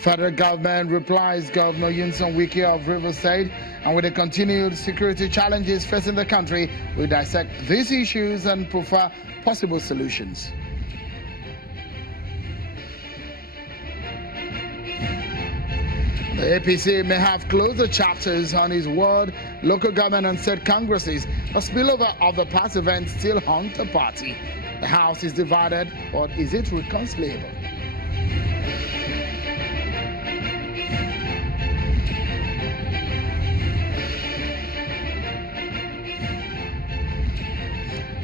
Federal government replies Governor Yinson Wike of Rivers State, and with the continued security challenges facing the country, we dissect these issues and prefer possible solutions. The APC may have closed the chapters on its ward, local government and state congresses. The spillover of the past events still haunt the party. The House is divided, but is it reconcilable?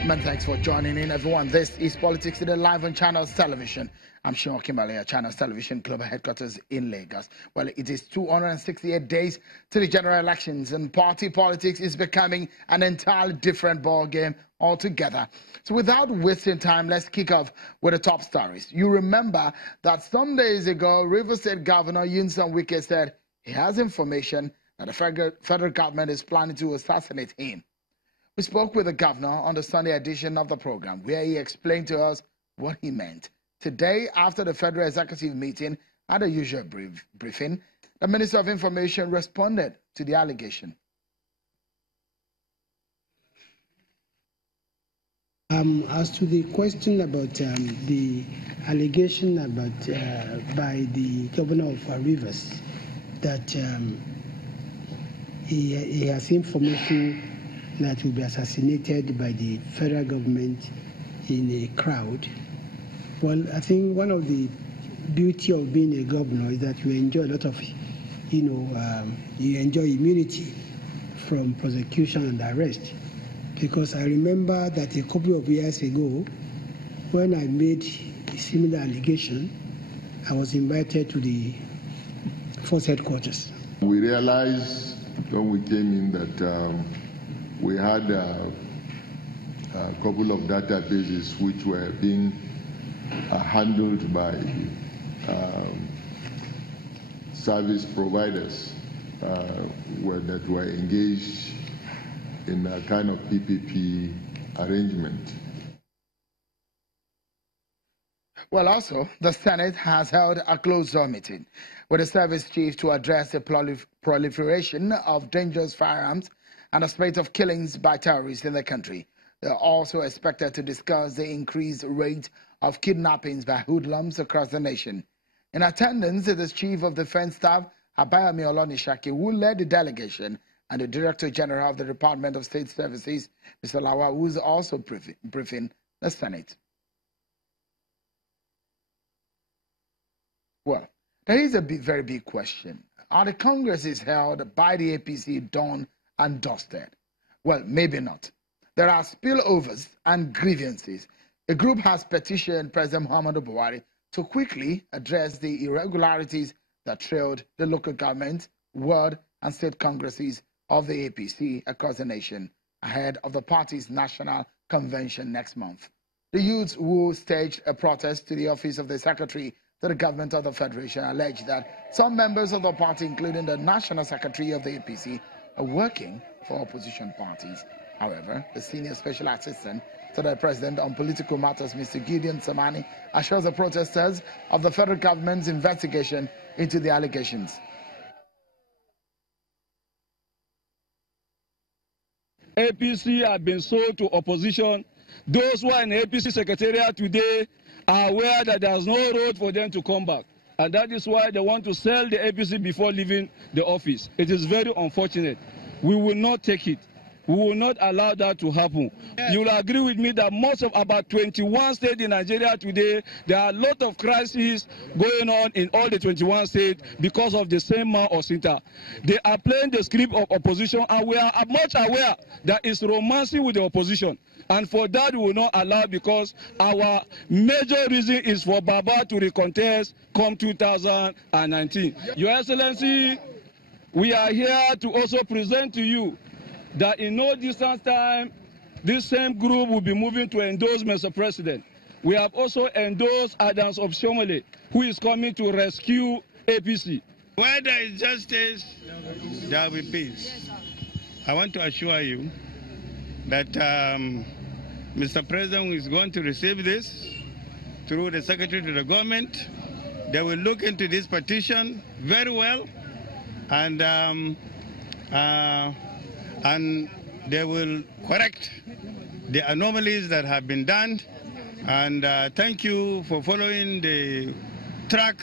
Many thanks for joining in, everyone. This is Politics Today live on Channels Television. I'm Sean Kimberley at Channels Television Global Headquarters in Lagos. Well, it is 268 days to the general elections, and party politics is becoming an entirely different ballgame altogether. So without wasting time, let's kick off with the top stories. You remember that some days ago, Rivers State Governor Yinson Wike said he has information that the federal government is planning to assassinate him. We spoke with the governor on the Sunday edition of the program, where he explained to us what he meant. Today, after the Federal Executive meeting at the usual briefing, the Minister of Information responded to the allegation. As to the question about the allegation about by the governor of Rivers that he has information that will be assassinated by the federal government in a crowd. Well, I think one of the beauty of being a governor is that you enjoy a lot of, you enjoy immunity from prosecution and arrest. Because I remember that a couple of years ago, when I made a similar allegation, I was invited to the force headquarters. We realized when we came in that we had a couple of databases which were being handled by service providers that were engaged in a kind of PPP arrangement. Well, also, the Senate has held a closed-door meeting with the service chief to address the proliferation of dangerous firearms and a spate of killings by terrorists in the country. They are also expected to discuss the increased rate of kidnappings by hoodlums across the nation. In attendance is the Chief of Defense Staff, Abayomi Olonishaki, who led the delegation, and the Director General of the Department of State Services, Mr. Lawa, who is also briefing the Senate. Well, there is a very big question. Are the Congresses held by the APC done and dusted? Well, maybe not. There are spillovers and grievances. A group has petitioned President Muhammadu Buhari to quickly address the irregularities that trailed the local government, ward, and state congresses of the APC across the nation ahead of the party's national convention next month. The youths who staged a protest to the office of the Secretary to the government of the Federation alleged that some members of the party, including the National Secretary of the APC, are working for opposition parties. However, the Senior Special Assistant to the President on Political Matters, Mr. Gideon Samani, assures the protesters of the federal government's investigation into the allegations. APC have been sold to opposition. Those who are in the APC Secretariat today are aware that there is no road for them to come back. And that is why they want to sell the APC before leaving the office. It is very unfortunate. We will not take it. We will not allow that to happen. You will agree with me that most of about 21 states in Nigeria today, there are a lot of crises going on in all the 21 states because of the same man or Sinta. They are playing the script of opposition, and we are much aware that it's romancing with the opposition. And for that, we will not allow, because our major reason is for Baba to recontest come 2019. Your Excellency, we are here to also present to you that in no distant time, this same group will be moving to endorse Mr. President. We have also endorsed Adams of Shomole, who is coming to rescue APC. Where there is justice, there will be peace. I want to assure you that Mr. President is going to receive this through the Secretary to the government. They will look into this petition very well, and they will correct the anomalies that have been done. And thank you for following the track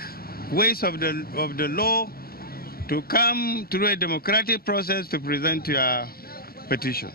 ways of the law to come through a democratic process to present your petition.